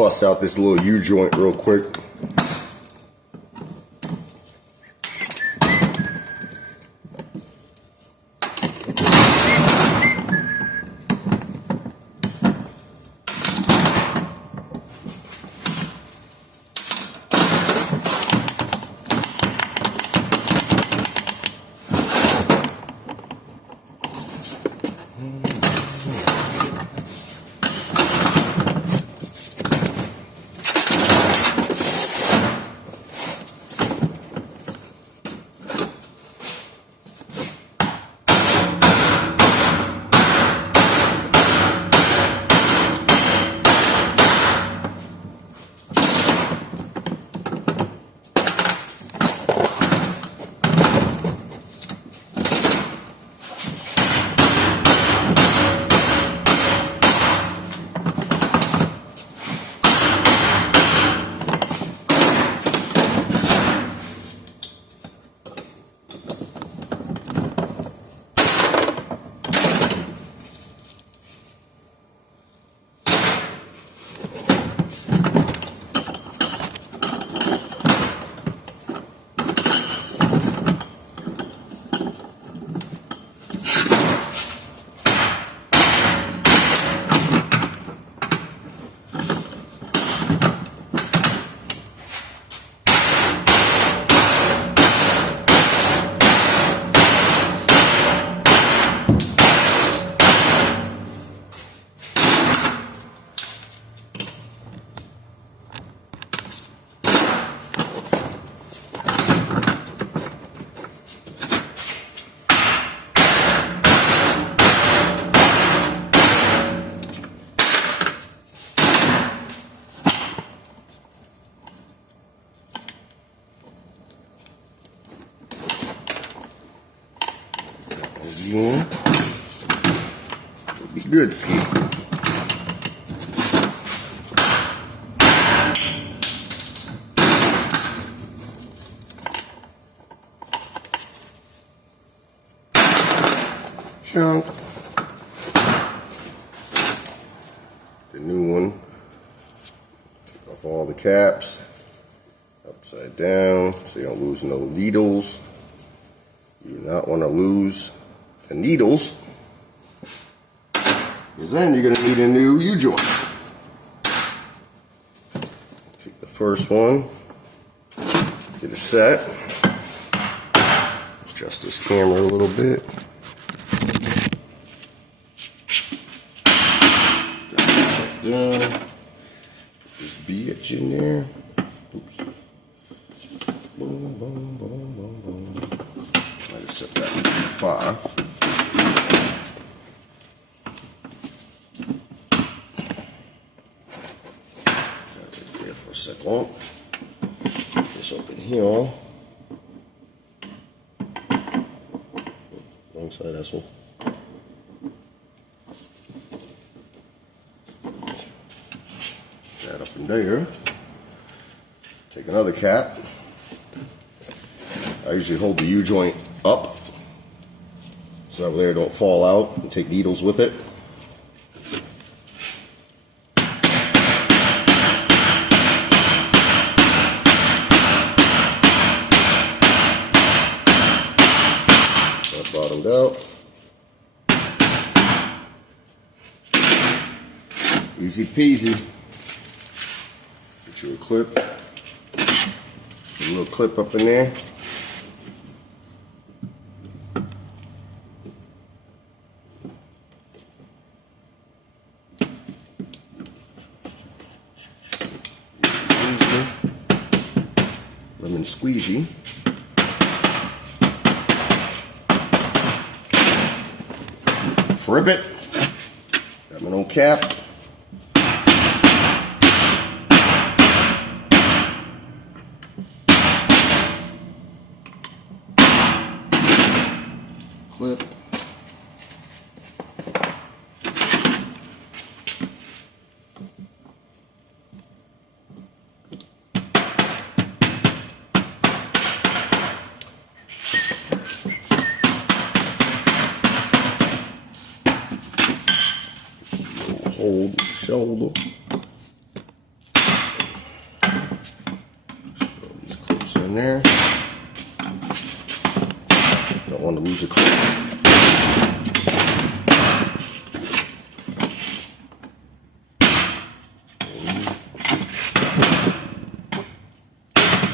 bust out this little U-joint real quick. Again, it'll be good, Ski. Chunk. The new one. Take off all the caps. Upside down so you don't lose no needles. You do not want to lose the needles, because then you're going to need a new U-joint. Take the first one, get it set, adjust this camera a little bit, drop this down, put this bitch in there. Oops. Boom, boom, boom, boom, boom. I just set that fire. There for a second. Just open here. Wrong side, that's one. That up in there. Take another cap. I usually hold the U-joint up so that there don't fall out and take needles with it. That bottomed out. Easy peasy. Get you a clip. Put a little clip up in there. Lemon squeezy. Flip it. Got my own cap. Clip. Hold shoulder. in there. Don't want to lose a clip.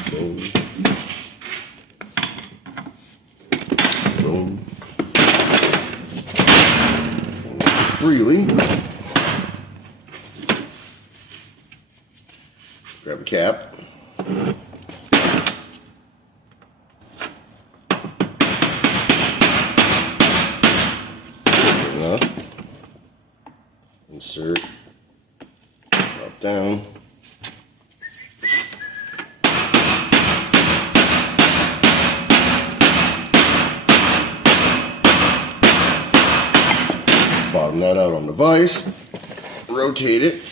Boom. Boom. And freely. Grab a cap. Enough. Insert. Drop down. Bottom that out on the vise. Rotate it.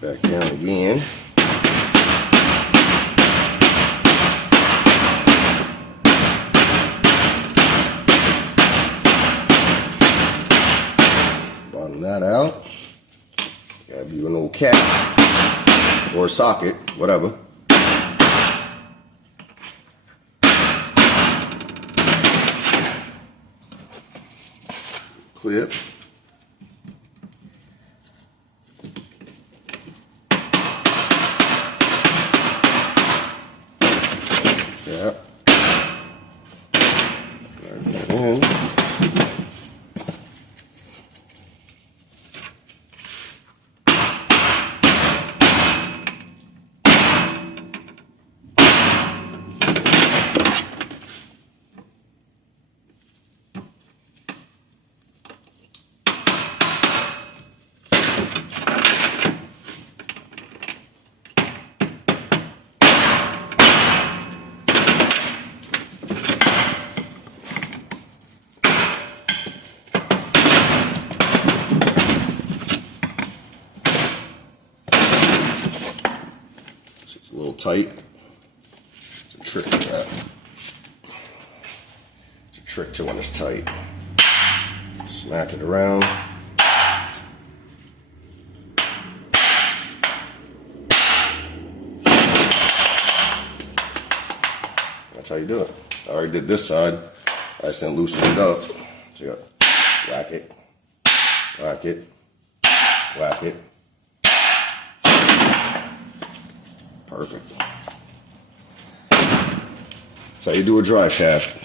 Back down again. Bottom that out. Grab you an old cap or a socket, whatever. Clip. Yeah. Slide that in. It's a little tight. It's a trick to that. It's a trick to when it's tight. Smack it around. That's how you do it. I already did this side. I just didn't loosen it up. So you got whack it, whack it, whack it. Perfect. That's how you do a drive shaft.